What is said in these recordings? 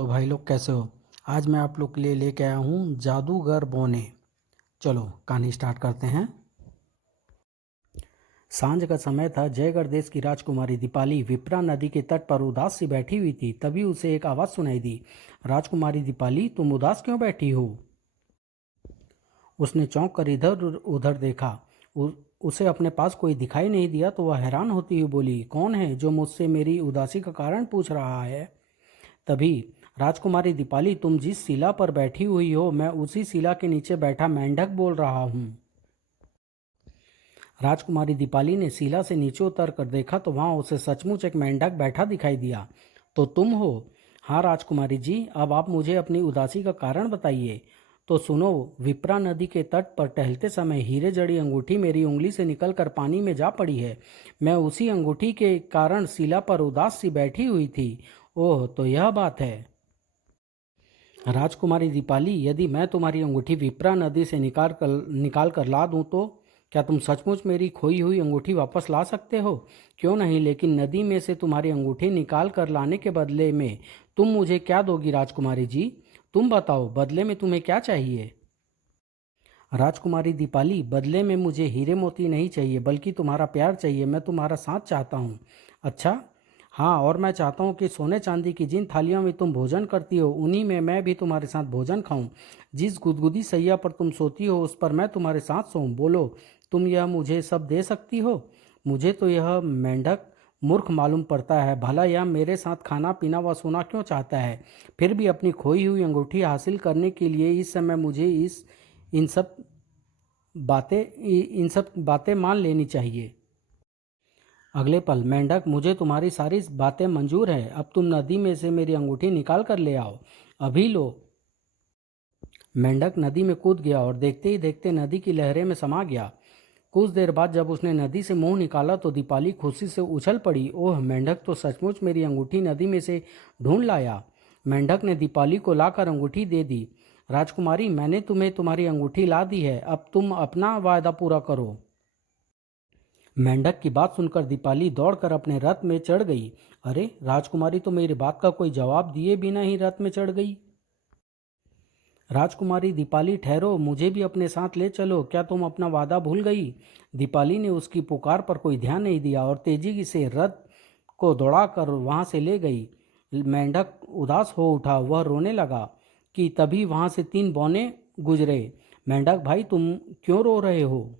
तो भाई लोग कैसे हो। आज मैं आप लोग के लिए लेके आया हूँ जादूगर बोने। चलो कहानी स्टार्ट करते हैं। सांझ का समय था। जयगढ़ देश की राजकुमारी दीपाली विप्रा नदी के तट पर उदास सी बैठी हुई थी। तभी उसे एक आवाज़ सुनाई दी। राजकुमारी दीपाली, तुम उदास क्यों बैठी हो? उसने चौंक कर इधर उधर देखा। उसे अपने पास कोई दिखाई नहीं दिया तो वह हैरान होती हुई बोली, कौन है जो मुझसे मेरी उदासी का कारण पूछ रहा है? तभी, राजकुमारी दीपाली, तुम जिस शिला पर बैठी हुई हो मैं उसी शिला के नीचे बैठा मेंढक बोल रहा हूँ। राजकुमारी दीपाली ने शिला से नीचे उतर कर देखा तो वहां उसे सचमुच एक मेंढक बैठा दिखाई दिया। तो तुम हो? हाँ राजकुमारी जी, अब आप मुझे अपनी उदासी का कारण बताइए। तो सुनो, विप्रा नदी के तट पर टहलते समय हीरे जड़ी अंगूठी मेरी उंगली से निकलकर पानी में जा पड़ी है। मैं उसी अंगूठी के कारण शिला पर उदास सी बैठी हुई थी। ओह, तो यह बात है। राजकुमारी दीपाली, यदि मैं तुम्हारी अंगूठी विप्रा नदी से निकाल कर ला दूं तो क्या तुम सचमुच मेरी खोई हुई अंगूठी वापस ला सकते हो? क्यों नहीं, लेकिन नदी में से तुम्हारी अंगूठी निकाल कर लाने के बदले में तुम मुझे क्या दोगी राजकुमारी जी? तुम बताओ, बदले में तुम्हें क्या चाहिए? राजकुमारी दीपाली, बदले में मुझे हीरे मोती नहीं चाहिए बल्कि तुम्हारा प्यार चाहिए। मैं तुम्हारा साथ चाहता हूँ। अच्छा, हाँ, और मैं चाहता हूँ कि सोने चांदी की जिन थालियों में तुम भोजन करती हो उन्हीं में मैं भी तुम्हारे साथ भोजन खाऊं। जिस गुदगुदी सैया पर तुम सोती हो उस पर मैं तुम्हारे साथ सोऊं। बोलो, तुम यह मुझे सब दे सकती हो? मुझे तो यह मेंढक मूर्ख मालूम पड़ता है। भला यह मेरे साथ खाना पीना व सोना क्यों चाहता है? फिर भी अपनी खोई हुई अंगूठी हासिल करने के लिए इस समय मुझे इन सब इन सब बातें मान लेनी चाहिए। अगले पल, मेंढक, मुझे तुम्हारी सारी बातें मंजूर है। अब तुम नदी में से मेरी अंगूठी निकाल कर ले आओ। अभी लो। मेंढक नदी में कूद गया और देखते ही देखते नदी की लहरें में समा गया। कुछ देर बाद जब उसने नदी से मुंह निकाला तो दीपाली खुशी से उछल पड़ी। ओह, मेंढक तो सचमुच मेरी अंगूठी नदी में से ढूंढ लाया। मेंढक ने दीपाली को लाकर अंगूठी दे दी। राजकुमारी, मैंने तुम्हें तुम्हारी अंगूठी ला दी है। अब तुम अपना वायदा पूरा करो। मेंढक की बात सुनकर दीपाली दौड़कर अपने रथ में चढ़ गई। अरे, राजकुमारी तो मेरी बात का कोई जवाब दिए बिना ही रथ में चढ़ गई। राजकुमारी दीपाली, ठहरो, मुझे भी अपने साथ ले चलो। क्या तुम अपना वादा भूल गई? दीपाली ने उसकी पुकार पर कोई ध्यान नहीं दिया और तेजी से रथ को दौड़ाकर वहां से ले गई। मेंढक उदास हो उठा, वह रोने लगा कि तभी वहां से 3 बौने गुजरे। मेंढक भाई, तुम क्यों रो रहे हो?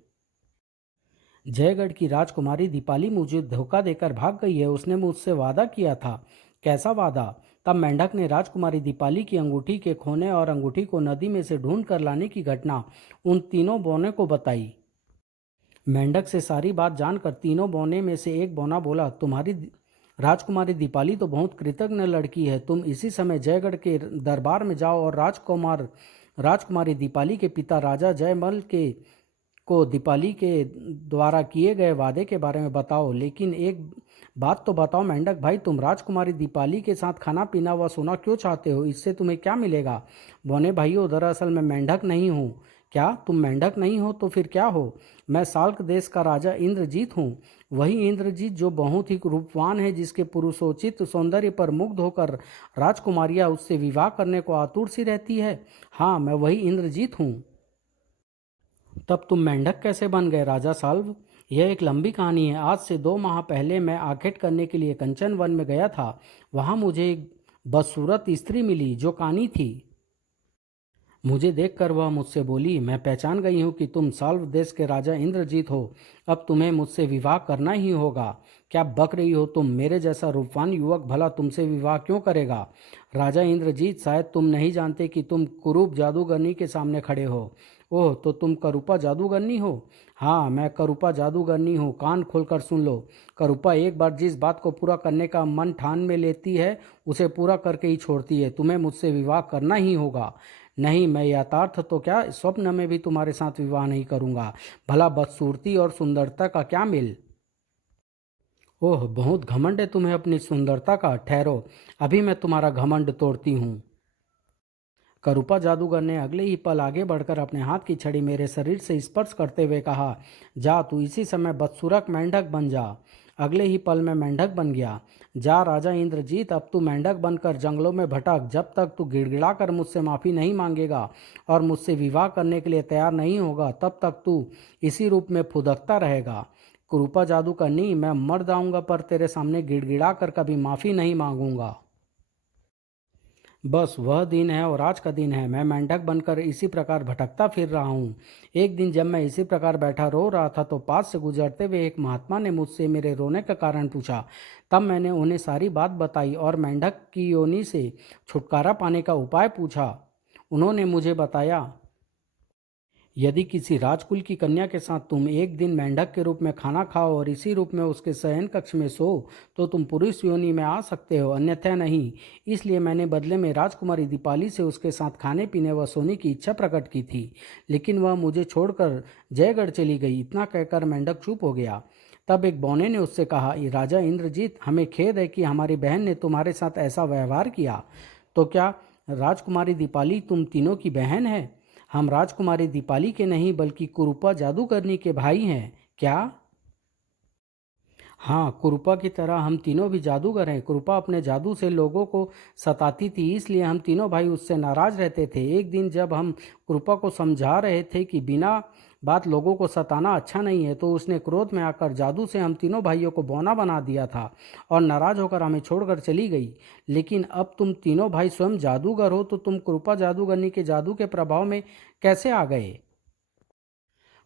जयगढ़ की राजकुमारी दीपाली मुझे धोखा देकर भाग गई है। उसने मुझसे वादा किया था। कैसा वादा? तब मेंढक ने राजकुमारी दीपाली की अंगूठी के खोने और अंगूठी को नदी में से ढूंढ कर लाने की घटना उन 3 बौने को बताई। मेंढक से सारी बात जानकर 3 बौने में से एक बौना बोला, तुम्हारी राजकुमारी दीपाली तो बहुत कृतज्ञ लड़की है। तुम इसी समय जयगढ़ के दरबार में जाओ और राजकुमारी दीपाली के पिता राजा जयमल के को दीपाली के द्वारा किए गए वादे के बारे में बताओ। लेकिन एक बात तो बताओ मेंढक भाई, तुम राजकुमारी दीपाली के साथ खाना पीना व सोना क्यों चाहते हो? इससे तुम्हें क्या मिलेगा? बोने भाइयों, दरअसल मैं मेंढक नहीं हूँ। क्या तुम मेंढक नहीं हो तो फिर क्या हो? मैं साल्क देश का राजा इंद्रजीत हूँ। वही इंद्रजीत जो बहुत ही रूपवान है, जिसके पुरुषोचित सौंदर्य पर मुग्ध होकर राजकुमारियाँ उससे विवाह करने को आतुर सी रहती है। हाँ, मैं वही इंद्रजीत हूँ। तब तुम मेंढक कैसे बन गए राजा साल्व? यह एक लंबी कहानी है। आज से 2 माह पहले मैं आखेट करने के लिए कंचन वन में गया था। वहां मुझे एक बदसूरत स्त्री मिली जो कानी थी। मुझे देखकर वह मुझसे बोली, मैं पहचान गई हूँ कि तुम साल्व देश के राजा इंद्रजीत हो। अब तुम्हें मुझसे विवाह करना ही होगा। क्या बक रही हो तुम? मेरे जैसा रूपवान युवक भला तुमसे विवाह क्यों करेगा? राजा इंद्रजीत, शायद तुम नहीं जानते कि तुम कुरूप जादूगरनी के सामने खड़े हो। ओह, तो तुम करूपा जादूगरनी हो? हाँ, मैं करूपा जादूगरनी हूँ। कान खोलकर सुन लो। करूपा एक बार जिस बात को पूरा करने का मन ठान में लेती है उसे पूरा करके ही छोड़ती है। तुम्हें मुझसे विवाह करना ही होगा। नहीं, मैं यथार्थ तो क्या, स्वप्न में भी तुम्हारे साथ विवाह नहीं करूंगा। भला बदसूरती और सुंदरता का क्या मेल? ओह, बहुत घमंड है तुम्हें अपनी सुंदरता का। ठहरो, अभी मैं तुम्हारा घमंड तोड़ती हूँ। करूपा जादूगर ने अगले ही पल आगे बढ़कर अपने हाथ की छड़ी मेरे शरीर से स्पर्श करते हुए कहा, जा, तू इसी समय बदसूरत मेंढक बन जा। अगले ही पल मैं मेंढक बन गया। जा राजा इंद्रजीत, अब तू मेंढक बनकर जंगलों में भटक। जब तक तू गिड़गिड़ा कर मुझसे माफ़ी नहीं मांगेगा और मुझसे विवाह करने के लिए तैयार नहीं होगा, तब तक तू इसी रूप में फुदकता रहेगा। कुरूपा जादू करनी, मैं मर जाऊंगा पर तेरे सामने गिड़गिड़ा कर कभी माफ़ी नहीं मांगूंगा। बस वह दिन है और आज का दिन है। मैं मेंढक बनकर इसी प्रकार भटकता फिर रहा हूँ। एक दिन जब मैं इसी प्रकार बैठा रो रहा था तो पास से गुजरते हुए एक महात्मा ने मुझसे मेरे रोने का कारण पूछा। तब मैंने उन्हें सारी बात बताई और मेंढक की योनि से छुटकारा पाने का उपाय पूछा। उन्होंने मुझे बताया, यदि किसी राजकुल की कन्या के साथ तुम एक दिन मेंढक के रूप में खाना खाओ और इसी रूप में उसके शयन कक्ष में सो तो तुम पुरुष योनि में आ सकते हो, अन्यथा नहीं। इसलिए मैंने बदले में राजकुमारी दीपाली से उसके साथ खाने पीने व सोने की इच्छा प्रकट की थी, लेकिन वह मुझे छोड़कर जयगढ़ चली गई। इतना कहकर मेंढक चुप हो गया। तब एक बौने ने उससे कहा, राजा इंद्रजीत, हमें खेद है कि हमारी बहन ने तुम्हारे साथ ऐसा व्यवहार किया। तो क्या राजकुमारी दीपाली तुम तीनों की बहन है? हम राजकुमारी दीपाली के नहीं बल्कि कुरूपा जादूगरनी के भाई हैं क्या? हाँ, कुरूपा की तरह हम तीनों भी जादूगर हैं। कुरूपा अपने जादू से लोगों को सताती थी, इसलिए हम तीनों भाई उससे नाराज रहते थे। एक दिन जब हम कुरूपा को समझा रहे थे कि बिना बात लोगों को सताना अच्छा नहीं है, तो उसने क्रोध में आकर जादू से हम तीनों भाइयों को बौना बना दिया था और नाराज होकर हमें छोड़कर चली गई। लेकिन अब तुम तीनों भाई स्वयं जादूगर हो, तो तुम कुरूपा जादूगरनी के जादू के प्रभाव में कैसे आ गए?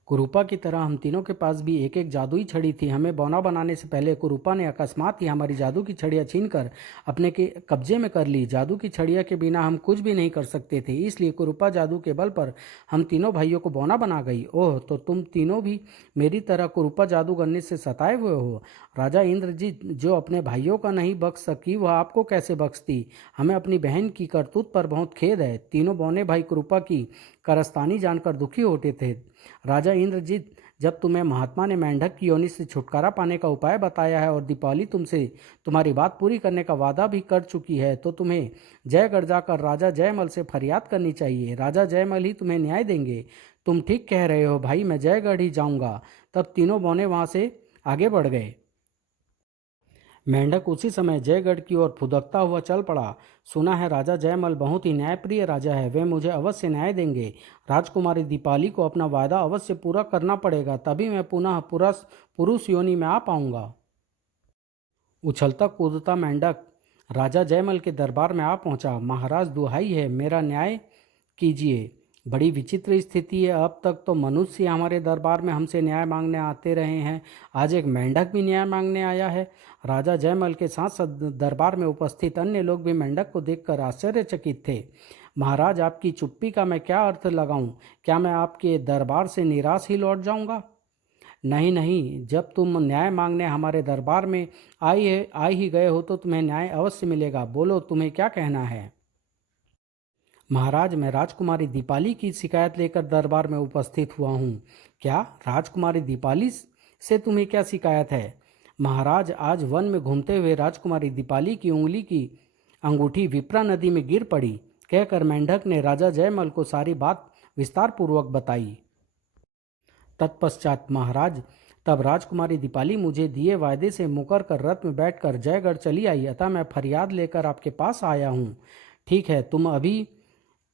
कुरूपा की तरह हम तीनों के पास भी एक एक जादुई छड़ी थी। हमें बौना बनाने से पहले कुरूपा ने अकस्मात ही हमारी जादू की छड़ियाँ छीनकर अपने के कब्जे में कर ली। जादू की छड़ियों के बिना हम कुछ भी नहीं कर सकते थे, इसलिए कुरूपा जादू के बल पर हम तीनों भाइयों को बौना बना गई। ओह, तो तुम तीनों भी मेरी तरह कुरूपा जादू करने से सताए हुए हो। राजा इंद्रजीत, जो अपने भाइयों का नहीं बख्श सकी वह आपको कैसे बख्शती? हमें अपनी बहन की करतूत पर बहुत खेद है। तीनों बौने भाई कुरूपा की कारस्तानी जानकर दुखी होते थे। राजा इंद्रजीत, जब तुम्हें महात्मा ने मेंढक की योनि से छुटकारा पाने का उपाय बताया है और दीपावली तुमसे तुम्हारी बात पूरी करने का वादा भी कर चुकी है, तो तुम्हें जयगढ़ जाकर राजा जयमल से फरियाद करनी चाहिए। राजा जयमल ही तुम्हें न्याय देंगे। तुम ठीक कह रहे हो भाई, मैं जयगढ़ ही जाऊंगा। तब तीनों बौने वहां से आगे बढ़ गए। मेंढक उसी समय जयगढ़ की ओर फुदकता हुआ चल पड़ा। सुना है राजा जयमल बहुत ही न्यायप्रिय राजा है, वे मुझे अवश्य न्याय देंगे। राजकुमारी दीपाली को अपना वादा अवश्य पूरा करना पड़ेगा, तभी मैं पुनः पुरुष पुरुष योनि में आ पाऊंगा। उछलता कूदता मेंढक राजा जयमल के दरबार में आ पहुंचा। महाराज, दुहाई है, मेरा न्याय कीजिए। बड़ी विचित्र स्थिति है, अब तक तो मनुष्य हमारे दरबार में हमसे न्याय मांगने आते रहे हैं, आज एक मेंढक भी न्याय मांगने आया है। राजा जयमल के साथ साथ दरबार में उपस्थित अन्य लोग भी मेंढक को देखकर आश्चर्यचकित थे। महाराज, आपकी चुप्पी का मैं क्या अर्थ लगाऊं? क्या मैं आपके दरबार से निराश ही लौट जाऊंगा? नहीं नहीं, जब तुम न्याय मांगने हमारे दरबार में आ ही गए हो तो तुम्हें न्याय अवश्य मिलेगा। बोलो, तुम्हें क्या कहना है? महाराज, मैं राजकुमारी दीपाली की शिकायत लेकर दरबार में उपस्थित हुआ हूँ। क्या राजकुमारी दीपाली से तुम्हें क्या शिकायत है? महाराज, आज वन में घूमते हुए राजकुमारी दीपाली की उंगली की अंगूठी विप्रा नदी में गिर पड़ी। कहकर मेंढक ने राजा जयमल को सारी बात विस्तार पूर्वक बताई। तत्पश्चात महाराज, तब राजकुमारी दीपाली मुझे दिए वायदे से मुकर कर रथ में बैठकर जयगढ़ चली आई, अतः मैं फरियाद लेकर आपके पास आया हूँ। ठीक है,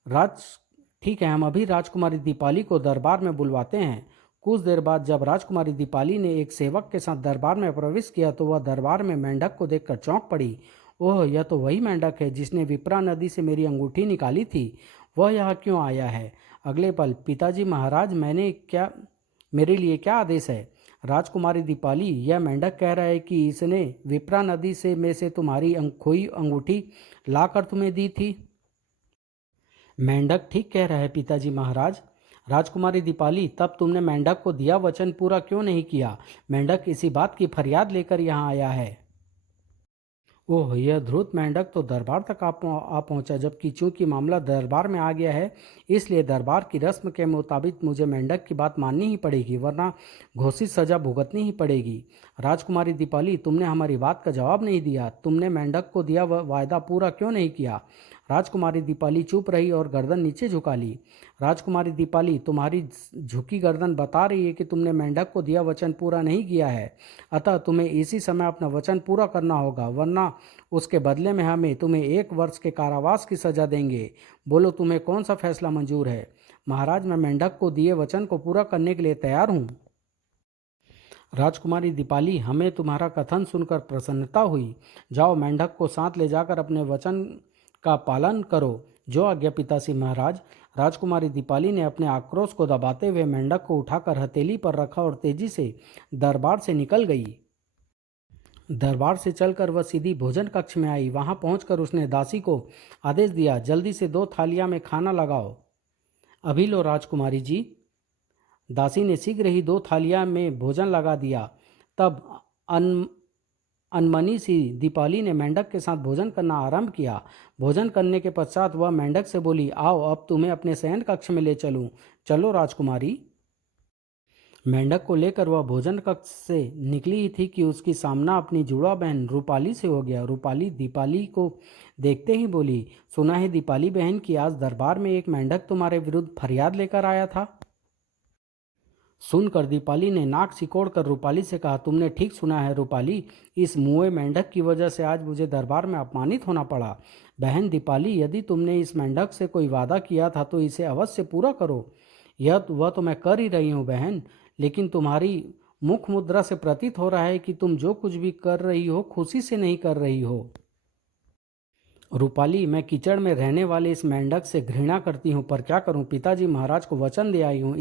राज ठीक है, हम अभी राजकुमारी दीपाली को दरबार में बुलवाते हैं। कुछ देर बाद जब राजकुमारी दीपाली ने एक सेवक के साथ दरबार में प्रवेश किया तो वह दरबार में मेंढक को देखकर चौंक पड़ी। ओह, यह तो वही मेंढक है जिसने विप्रा नदी से मेरी अंगूठी निकाली थी। वह यहाँ क्यों आया है? अगले पल, पिताजी महाराज, मेरे लिए क्या आदेश है? राजकुमारी दीपाली, यह मेंढक कह रहा है कि इसने विप्रा नदी से तुम्हारी खोई अंगूठी लाकर तुम्हें दी थी। मेंढक ठीक कह रहा है पिताजी महाराज। राजकुमारी दीपाली, तब तुमने मेंढक को दिया वचन पूरा क्यों नहीं किया? मेंढक इसी बात की फरियाद लेकर यहाँ आया है। ओह, यह ध्रुत मेंढक तो दरबार तक आ पहुंचा, जबकि चूंकि मामला दरबार में आ गया है, इसलिए दरबार की रस्म के मुताबिक मुझे मेंढक की बात माननी ही पड़ेगी, वरना घोषित सजा भुगतनी ही पड़ेगी। राजकुमारी दीपाली, तुमने हमारी बात का जवाब नहीं दिया। तुमने मेंढक को दिया वायदा पूरा क्यों नहीं किया? राजकुमारी दीपाली चुप रही और गर्दन नीचे झुका ली। राजकुमारी दीपाली, तुम्हारी झुकी गर्दन बता रही है कि तुमने मेंढक को दिया वचन पूरा नहीं किया है, अतः तुम्हें इसी समय अपना वचन पूरा करना होगा, वरना उसके बदले में हमें तुम्हें 1 वर्ष के कारावास की सजा देंगे। बोलो, तुम्हें कौन सा फैसला मंजूर है? महाराज, मैं मेंढक को दिए वचन को पूरा करने के लिए तैयार हूँ। राजकुमारी दीपाली, हमें तुम्हारा कथन सुनकर प्रसन्नता हुई। जाओ, मेंढक को साथ ले जाकर अपने वचन का पालन करो। जो आज्ञा पिताश्री महाराज। राजकुमारी दीपाली ने अपने आक्रोश को दबाते हुए मेंढक को उठाकर हथेली पर रखा और तेजी से दरबार से निकल गई। दरबार से चलकर वह सीधी भोजन कक्ष में आई। वहां पहुंचकर उसने दासी को आदेश दिया, जल्दी से 2 थालियां में खाना लगाओ। अभी लो राजकुमारी जी। दासी ने शीघ्र ही 2 थालियां में भोजन लगा दिया। तब अन अनमनी सी दीपाली ने मेंढक के साथ भोजन करना आरंभ किया। भोजन करने के पश्चात वह मेंढक से बोली, आओ अब तुम्हें अपने शयन कक्ष में ले चलूं। चलो राजकुमारी। मेंढक को लेकर वह भोजन कक्ष से निकली ही थी कि उसकी सामना अपनी जुड़वा बहन रूपाली से हो गया। रूपाली दीपाली को देखते ही बोली, सुना है दीपाली बहन कि आज दरबार में एक मेंढक तुम्हारे विरुद्ध फरियाद लेकर आया था। सुनकर दीपाली ने नाक सिकोड़कर रूपाली से कहा, तुमने ठीक सुना है रूपाली, इस मुए मेंढक की वजह से आज मुझे दरबार में अपमानित होना पड़ा। बहन दीपाली, यदि तुमने इस मेंढक से कोई वादा किया था तो इसे अवश्य पूरा करो। वह तो मैं कर ही रही हूँ बहन, लेकिन तुम्हारी मुख मुद्रा से प्रतीत हो रहा है कि तुम जो कुछ भी कर रही हो खुशी से नहीं कर रही हो। रूपाली, मैं कीचड़ में रहने वाले इस मेंढक से घृणा करती हूँ, पर क्या करूँ, पिताजी महाराज को वचन दे आई हूँ,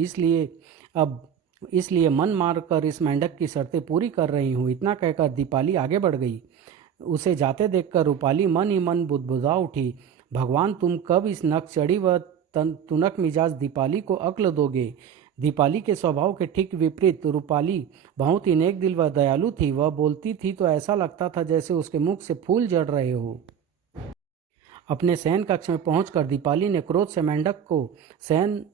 इसलिए मन मार कर इस मेंढक की शर्तें पूरी कर रही हूँ। इतना कहकर दीपाली आगे बढ़ गई। उसे जाते देखकर रूपाली मन ही मन बुदबुदा उठी, भगवान तुम कब इस नक चढ़ी व तुनक मिजाज दीपाली को अक्ल दोगे। दीपाली के स्वभाव के ठीक विपरीत रूपाली बहुत ही नेक दिल व दयालु थी। वह बोलती थी तो ऐसा लगता था जैसे उसके मुख से फूल झड़ रहे हो। अपने शयन कक्ष में पहुंचकर दीपाली ने क्रोध से मेंढक को शयन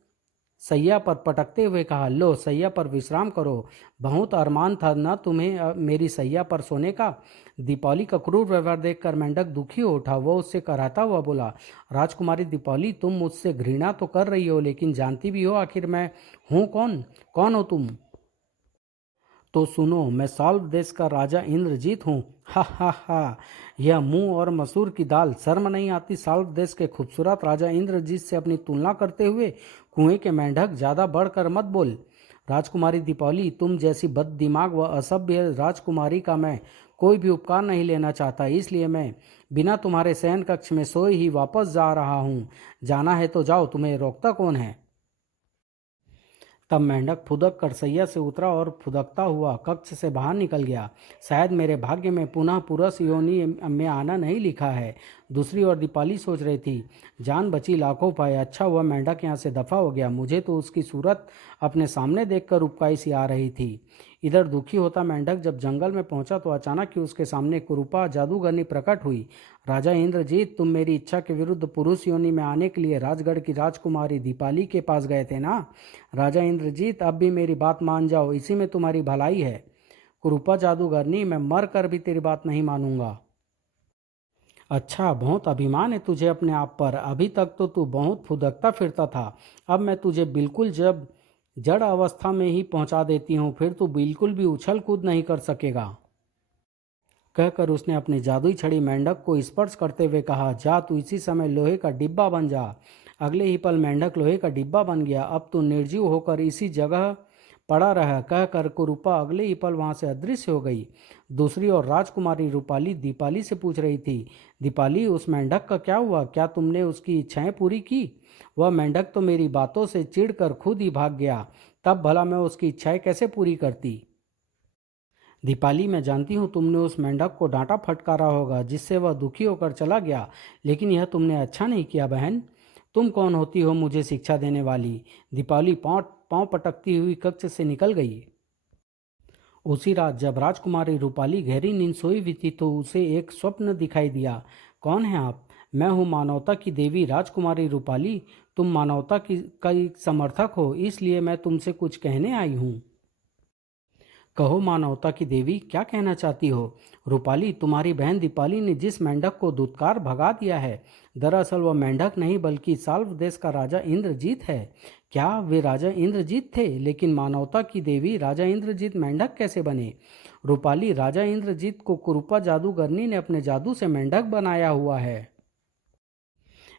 सैया पर पटकते हुए कहा, लो सैया पर विश्राम करो। बहुत अरमान था न तुम्हें मेरी सैया पर सोने का। दीपाली का क्रूर व्यवहार देखकर मेंढक दुखी हो उठा। वो उससे कराता हुआ बोला, राजकुमारी दीपाली, तुम मुझसे घृणा तो कर रही हो, लेकिन जानती भी हो आखिर मैं हूँ कौन? कौन हो तुम? तो सुनो, मैं साल्व देश का राजा इंद्रजीत हूँ। हा हा हा, यह मुंह और मसूर की दाल, शर्म नहीं आती साल्व देश के खूबसूरत राजा इंद्रजीत से अपनी तुलना करते हुए? कुएं के मेंढक, ज्यादा बढ़कर मत बोल। राजकुमारी दीपावली, तुम जैसी बद दिमाग व असभ्य राजकुमारी का मैं कोई भी उपकार नहीं लेना चाहता, इसलिए मैं बिना तुम्हारे शयन कक्ष में सोए ही वापस जा रहा हूँ। जाना है तो जाओ, तुम्हें रोकता कौन है? तब मेंढक फुदक कर सैया से उतरा और फुदकता हुआ कक्ष से बाहर निकल गया। शायद मेरे भाग्य में पुनः पुरुष योनि में आना नहीं लिखा है। दूसरी ओर दीपाली सोच रही थी, जान बची लाखों पाए, अच्छा हुआ मेंढक यहाँ से दफा हो गया। मुझे तो उसकी सूरत अपने सामने देखकर उपकाई सी आ रही थी। इधर दुखी होता मेंढक जब जंगल में पहुंचा तो अचानक ही उसके सामने कुरूपा जादूगरनी प्रकट हुई। राजा इंद्रजीत, तुम मेरी इच्छा के विरुद्ध पुरुष योनि में आने के लिए राजगढ़ की राजकुमारी दीपाली के पास गए थे ना? राजा इंद्रजीत, अब भी मेरी बात मान जाओ, इसी में तुम्हारी भलाई है। कुरूपा जादूगरनी, मैं मर कर भी तेरी बात नहीं मानूंगा। अच्छा, बहुत अभिमान है तुझे अपने आप पर। अभी तक तो तू बहुत फुदकता फिरता था, अब मैं तुझे बिल्कुल जब जड़ अवस्था में ही पहुंचा देती हूँ, फिर तू बिल्कुल भी उछल कूद नहीं कर सकेगा। कहकर उसने अपनी जादुई छड़ी मेंढक को स्पर्श करते हुए कहा, जा तू इसी समय लोहे का डिब्बा बन जा। अगले ही पल मेंढक लोहे का डिब्बा बन गया। अब तू निर्जीव होकर इसी जगह पड़ा रहा। कहकर कुरूपा अगले ही पल वहां से अदृश्य हो गई। दूसरी ओर राजकुमारी रूपाली दीपाली से पूछ रही थी, दीपाली, उस मेंढक का क्या हुआ? क्या तुमने उसकी इच्छाएं पूरी की? वह मेंढक तो मेरी बातों से चिढ़कर खुद ही भाग गया, तब भला मैं उसकी इच्छाएं कैसे पूरी करती? दीपाली, मैं जानती हूँ तुमने उस मेंढक को डांटा फटकारा होगा, जिससे वह दुखी होकर चला गया, लेकिन यह तुमने अच्छा नहीं किया बहन। तुम कौन होती हो मुझे शिक्षा देने वाली? दीपाली पाँव पाँव पटकती हुई कक्ष से निकल गई। उसी रात जब राजकुमारी रूपाली गहरी नींद सोई हुई थी तो उसे एक स्वप्न दिखाई दिया। कौन है आप? मैं हूँ मानवता की देवी राजकुमारी रूपाली। तुम मानवता की समर्थक हो, इसलिए मैं तुमसे कुछ कहने आई हूँ। कहो मानवता की देवी, क्या कहना चाहती हो? रूपाली, तुम्हारी बहन दीपाली ने जिस मेंढक को दुत्कार भगा दिया है, दरअसल वह मेंढक नहीं बल्कि साल्व देश का राजा इंद्रजीत है। क्या वे राजा इंद्रजीत थे? लेकिन मानवता की देवी, राजा इंद्रजीत मेंढक कैसे बने? रूपाली, राजा इंद्रजीत को कुरूपा जादूगरनी ने अपने जादू से मेंढक बनाया हुआ है।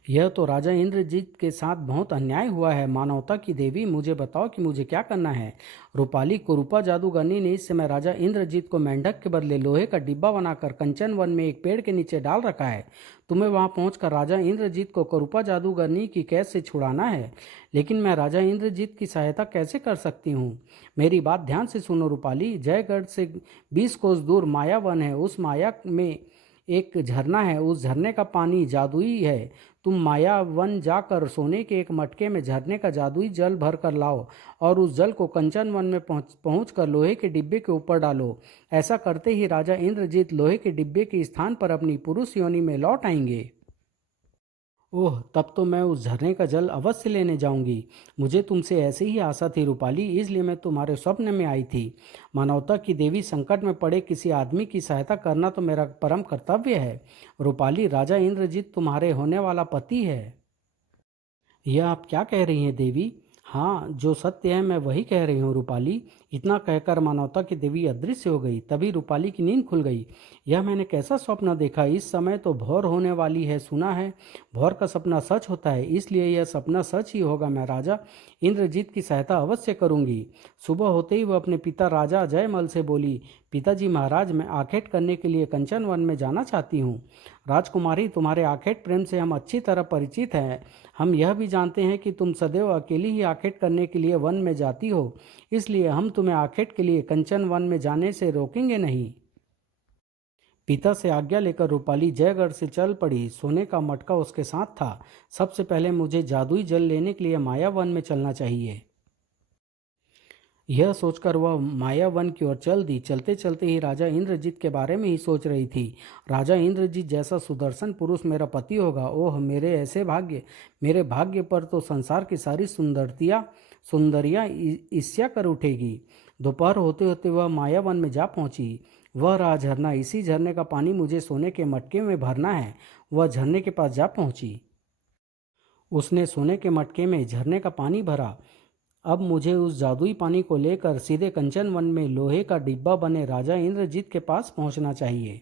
यह तो राजा इंद्रजीत के साथ बहुत अन्याय हुआ है। मानवता की देवी, मुझे बताओ कि मुझे क्या करना है। रूपाली, कुरूपा जादूगरनी ने इस समय राजा इंद्रजीत को मेंढक के बदले लोहे का डिब्बा बनाकर कंचन वन में एक पेड़ के नीचे डाल रखा है। तुम्हें वहां पहुंचकर राजा इंद्रजीत को कुरूपा जादूगरनी की कैद से छुड़ाना है। लेकिन मैं राजा इंद्रजीत की सहायता कैसे कर सकती हूँ? मेरी बात ध्यान से सुनो रूपाली। जयगढ़ से 20 कोस दूर माया वन है। उस माया में एक झरना है। उस झरने का पानी जादुई है। तुम माया वन जाकर सोने के एक मटके में झरने का जादुई जल भर कर लाओ और उस जल को कंचन वन में पहुंच कर लोहे के डिब्बे के ऊपर डालो। ऐसा करते ही राजा इंद्रजीत लोहे के डिब्बे के स्थान पर अपनी पुरुष योनि में लौट आएंगे। ओह, तब तो मैं उस झरने का जल अवश्य लेने जाऊंगी। मुझे तुमसे ऐसे ही आशा थी रूपाली, इसलिए मैं तुम्हारे स्वप्न में आई थी। मानवता की देवी, संकट में पड़े किसी आदमी की सहायता करना तो मेरा परम कर्तव्य है। रूपाली, राजा इंद्रजीत तुम्हारे होने वाला पति है। यह आप क्या कह रही हैं देवी? हाँ, जो सत्य है मैं वही कह रही हूँ रूपाली। इतना कहकर मानवता की देवी अदृश्य हो गई। तभी रूपाली की नींद खुल गई। यह मैंने कैसा स्वप्न देखा? इस समय तो भौर होने वाली है। सुना है भौर का सपना सच होता है, इसलिए यह सपना सच ही होगा। मैं राजा इंद्रजीत की सहायता अवश्य करूंगी। सुबह होते ही वह अपने पिता राजा जयमल से बोली, पिताजी महाराज, मैं आखेट करने के लिए कंचन वन में जाना चाहती हूँ। राजकुमारी, तुम्हारे आखेट प्रेम से हम अच्छी तरह परिचित हैं। हम यह भी जानते हैं कि तुम सदैव अकेली ही आखेट करने के लिए वन में जाती हो, इसलिए हम तुम्हें आखेट के लिए कंचन वन में जाने से रोकेंगे नहीं। पिता से आज्ञा लेकर रूपाली जयगढ़ से चल पड़ी। सोने का मटका उसके साथ था। सबसे पहले मुझे जादुई जल लेने के लिए माया वन में चलना चाहिए। यह सोचकर वह माया वन की ओर चल दी। चलते चलते ही राजा इंद्रजीत के बारे में ही सोच रही थी। राजा इंद्रजीत जैसा सुदर्शन पुरुष मेरा पति होगा। ओह, मेरे ऐसे भाग्य! मेरे भाग्य पर तो संसार की सारी सुंदरियां ईर्ष्या कर उठेगी। दोपहर होते होते वह माया वन में जा पहुंची। वह रहा झरना। इसी झरने का पानी मुझे सोने के मटके में भरना है। वह झरने के पास जा पहुंची। उसने सोने के मटके में झरने का पानी भरा। अब मुझे उस जादुई पानी को लेकर सीधे कंचन वन में लोहे का डिब्बा बने राजा इंद्रजीत के पास पहुंचना चाहिए।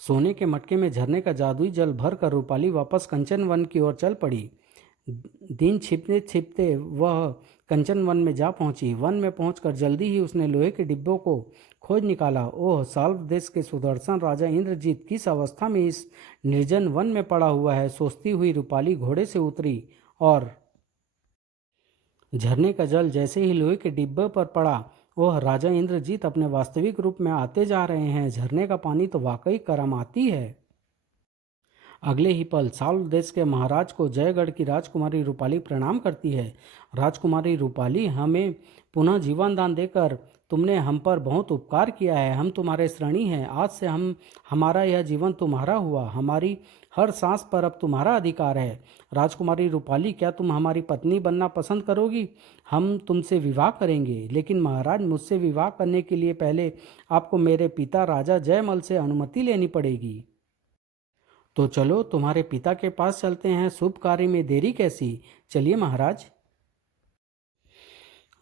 सोने के मटके में झरने का जादुई जल भरकर रूपाली वापस कंचन वन की ओर चल पड़ी। दिन छिपते छिपते वह कंचन वन में जा पहुंची। वन में पहुंचकर जल्दी ही उसने लोहे के डिब्बों को खोज निकाला। ओह, साल्व देश के सुदर्शन राजा इंद्रजीत किस अवस्था में इस निर्जन वन में पड़ा हुआ है। सोचती हुई रूपाली घोड़े से उतरी और झरने का जल जैसे ही लोहे के डिब्बे पर पड़ा, वह राजा इंद्रजीत अपने वास्तविक रूप में आते जा रहे हैं। झरने का पानी तो वाकई करामाती है। अगले ही पल साल्व देश के महाराज को जयगढ़ की राजकुमारी रूपाली प्रणाम करती है। राजकुमारी रूपाली, हमें पुनः जीवन दान देकर तुमने हम पर बहुत उपकार किया है। हम तुम्हारे ऋणी हैं। आज से हमारा यह जीवन तुम्हारा हुआ। हमारी हर सांस पर अब तुम्हारा अधिकार है। राजकुमारी रूपाली, क्या तुम हमारी पत्नी बनना पसंद करोगी? हम तुमसे विवाह करेंगे। लेकिन महाराज, मुझसे विवाह करने के लिए पहले आपको मेरे पिता राजा जयमल से अनुमति लेनी पड़ेगी। तो चलो तुम्हारे पिता के पास चलते हैं। शुभ कार्य में देरी कैसी? चलिए महाराज।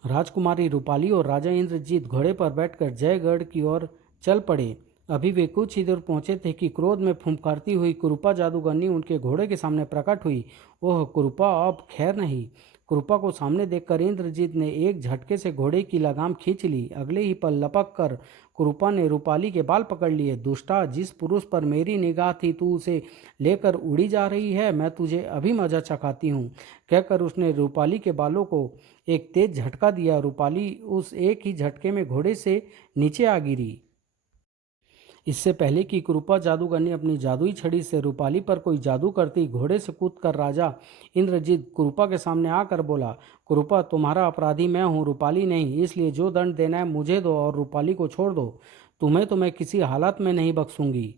राजकुमारी रूपाली और राजा इंद्रजीत घोड़े पर बैठकर जयगढ़ की ओर चल पड़े। अभी वे कुछ ही दूर पहुंचे थे कि क्रोध में फुंकारती हुई कुरूपा जादूगरनी उनके घोड़े के सामने प्रकट हुई। ओह कुरूपा, अब खैर नहीं। कुरूपा को सामने देखकर इंद्रजीत ने एक झटके से घोड़े की लगाम खींच ली। अगले ही पल लपक कर कुरूपा ने रूपाली के बाल पकड़ लिए। दुष्टा, जिस पुरुष पर मेरी निगाह थी तू उसे लेकर उड़ी जा रही है। मैं तुझे अभी मजा चखाती हूँ, कहकर उसने रूपाली के बालों को एक तेज झटका दिया। रूपाली उस एक ही झटके में घोड़े से नीचे आ गिरी। इससे पहले कि कुरूपा जादूगरनी अपनी जादुई छड़ी से रूपाली पर कोई जादू करती, घोड़े से कूदकर राजा इंद्रजीत कुरूपा के सामने आकर बोला, कुरूपा, तुम्हारा अपराधी मैं हूँ, रूपाली नहीं। इसलिए जो दंड देना है मुझे दो और रूपाली को छोड़ दो। तुम्हें तो मैं किसी हालत में नहीं बख्शूंगी।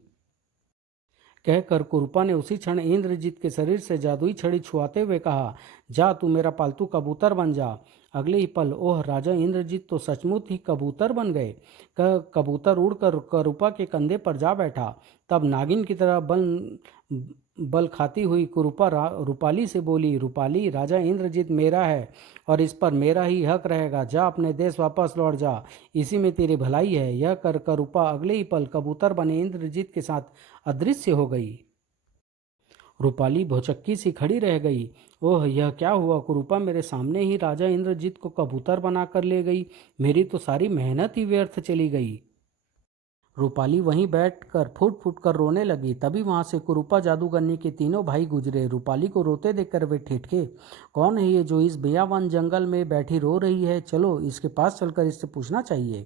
कहकर कुरूपा ने उसी क्षण इंद्रजीत के शरीर से जादुई छड़ी छुआते हुए कहा, जा तू मेरा पालतू कबूतर बन जा। अगले ही पल ओह राजा इंद्रजीत तो सचमुच ही कबूतर बन गए। कबूतर उड़कर कुरूपा के कंधे पर जा बैठा। तब नागिन की तरह बल खाती हुई कुरूपा रूपाली से बोली, रूपाली, राजा इंद्रजीत मेरा है और इस पर मेरा ही हक रहेगा। जा अपने देश वापस लौट जा, इसी में तेरी भलाई है। यह कर कुरूपा अगले ही पल कबूतर बने इंद्रजीत के साथ अदृश्य हो गई। रूपाली भौचक्की सी खड़ी रह गई। ओह, यह क्या हुआ? कुरूपा मेरे सामने ही राजा इंद्रजीत को कबूतर बनाकर ले गई। मेरी तो सारी मेहनत ही व्यर्थ चली गई। रूपाली वहीं बैठकर फूट फूट कर रोने लगी। तभी वहां से कुरूपा जादूगरनी के तीनों भाई गुजरे। रूपाली को रोते देखकर वे ठिठके, कौन है ये जो इस बियावान जंगल में बैठी रो रही है? चलो इसके पास चलकर इससे पूछना चाहिए।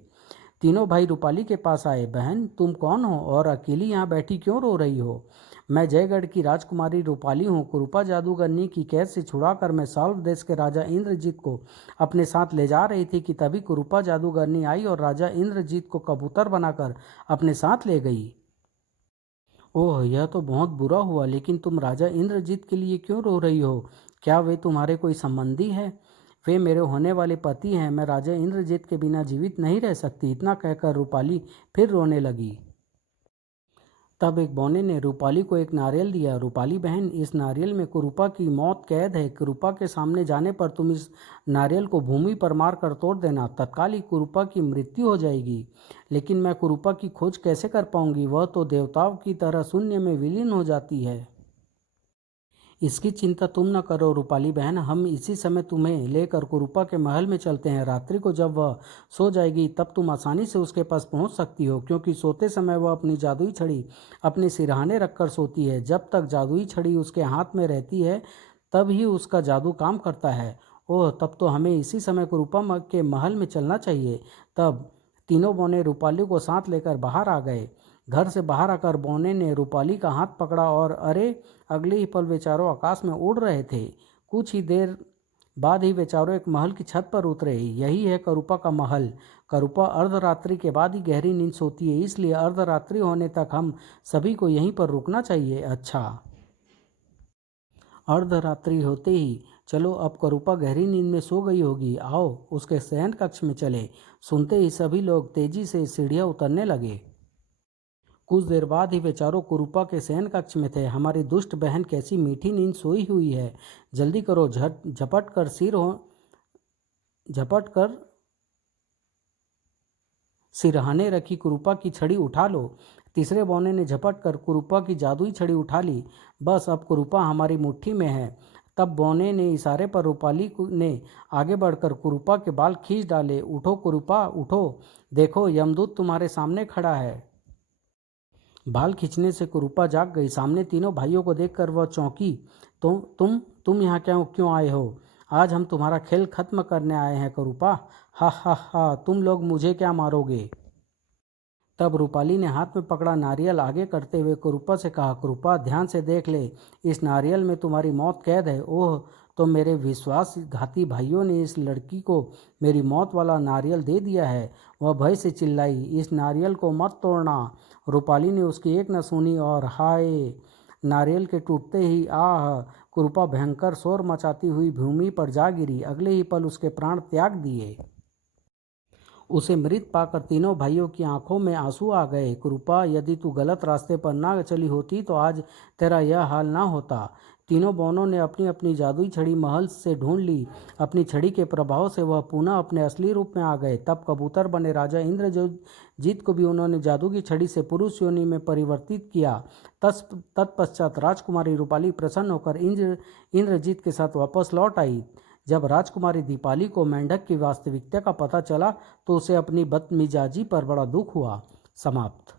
तीनों भाई रूपाली के पास आए। बहन, तुम कौन हो और अकेली यहाँ बैठी क्यों रो रही हो? मैं जयगढ़ की राजकुमारी रूपाली हूँ। कुरूपा जादूगरनी की कैद से छुड़ाकर मैं साल्व देश के राजा इंद्रजीत को अपने साथ ले जा रही थी कि तभी कुरूपा जादूगरनी आई और राजा इंद्रजीत को कबूतर बनाकर अपने साथ ले गई। ओह, यह तो बहुत बुरा हुआ, लेकिन तुम राजा इंद्रजीत के लिए क्यों रो रही हो? क्या वे तुम्हारे कोई संबंधी है? वे मेरे होने वाले पति हैं। मैं राजा इंद्रजीत के बिना जीवित नहीं रह सकती। इतना कहकर रूपाली फिर रोने लगी। तब एक बौने ने रूपाली को एक नारियल दिया। रूपाली बहन, इस नारियल में कुरूपा की मौत कैद है। कुरूपा के सामने जाने पर तुम इस नारियल को भूमि पर मार कर तोड़ देना। तत्काल ही कुरूपा की मृत्यु हो जाएगी। लेकिन मैं कुरूपा की खोज कैसे कर पाऊंगी? वह तो देवताओं की तरह शून्य में विलीन हो जाती है। इसकी चिंता तुम न करो रूपाली बहन, हम इसी समय तुम्हें लेकर कुरूपा के महल में चलते हैं। रात्रि को जब वह सो जाएगी तब तुम आसानी से उसके पास पहुंच सकती हो, क्योंकि सोते समय वह अपनी जादुई छड़ी अपने सिरहाने रखकर सोती है। जब तक जादुई छड़ी उसके हाथ में रहती है तब ही उसका जादू काम करता है। ओह, तब तो हमें इसी समय कुरूपा के महल में चलना चाहिए। तब तीनों बौने रूपाली को साथ लेकर बाहर आ गए। घर से बाहर आकर बौने ने रूपाली का हाथ पकड़ा और अरे, अगले ही पल वे चारों आकाश में उड़ रहे थे। कुछ ही देर बाद ही वे चारों एक महल की छत पर उतरे। यही है कुरूपा का महल। कुरूपा अर्धरात्रि के बाद ही गहरी नींद सोती है, इसलिए अर्धरात्रि होने तक हम सभी को यहीं पर रुकना चाहिए। अच्छा, अर्धरात्रि होते ही चलो, अब कुरूपा गहरी नींद में सो गई होगी। आओ उसके शयन कक्ष में चले। सुनते ही सभी लोग तेजी से सीढ़ियां उतरने लगे। कुछ देर बाद ही वे चारों कुरूपा के शयन कक्ष में थे। हमारी दुष्ट बहन कैसी मीठी नींद सोई हुई है। जल्दी करो, झपट कर सिरहाने रखी कुरूपा की छड़ी उठा लो। तीसरे बौने ने झपट कर कुरूपा की जादुई छड़ी उठा ली। बस अब कुरूपा हमारी मुट्ठी में है। तब बौने ने इशारे पर रूपाली ने आगे बढ़कर कुरूपा के बाल खींच डाले। उठो कुरूपा, उठो, देखो यमदूत तुम्हारे सामने खड़ा है। बाल खींचने से कुरूपा जाग गई। सामने तीनों भाइयों को देखकर वह चौंकी। तो तुम यहाँ क्यों आए हो? आज हम तुम्हारा खेल खत्म करने आए हैं कुरूपा। हा हा हा, तुम लोग मुझे क्या मारोगे? तब रूपाली ने हाथ में पकड़ा नारियल आगे करते हुए कुरूपा से कहा, कुरूपा ध्यान से देख ले, इस नारियल में तुम्हारी मौत कैद है। ओह, तो मेरे विश्वासघाती भाइयों ने इस लड़की को मेरी मौत वाला नारियल दे दिया है। वह भय से चिल्लाई, इस नारियल को मत तोड़ना। रूपाली ने उसकी एक न सुनी और हाय, नारियल के टूटते ही आह, कुरूपा भयंकर शोर मचाती हुई भूमि पर जा गिरी। अगले ही पल उसके प्राण त्याग दिए। उसे मृत पाकर तीनों भाइयों की आंखों में आंसू आ गए। कुरूपा, यदि तू गलत रास्ते पर ना चली होती तो आज तेरा यह हाल ना होता। तीनों बौनों ने अपनी अपनी जादुई छड़ी महल से ढूंढ ली। अपनी छड़ी के प्रभाव से वह पुनः अपने असली रूप में आ गए। तब कबूतर बने राजा इंद्रजीत को भी उन्होंने जादू की छड़ी से पुरुष योनि में परिवर्तित किया। तत्पश्चात राजकुमारी रूपाली प्रसन्न होकर इंद्रजीत के साथ वापस लौट आई। जब राजकुमारी दीपाली को मेंढक की वास्तविकता का पता चला तो उसे अपनी बदमिजाजी पर बड़ा दुख हुआ। समाप्त।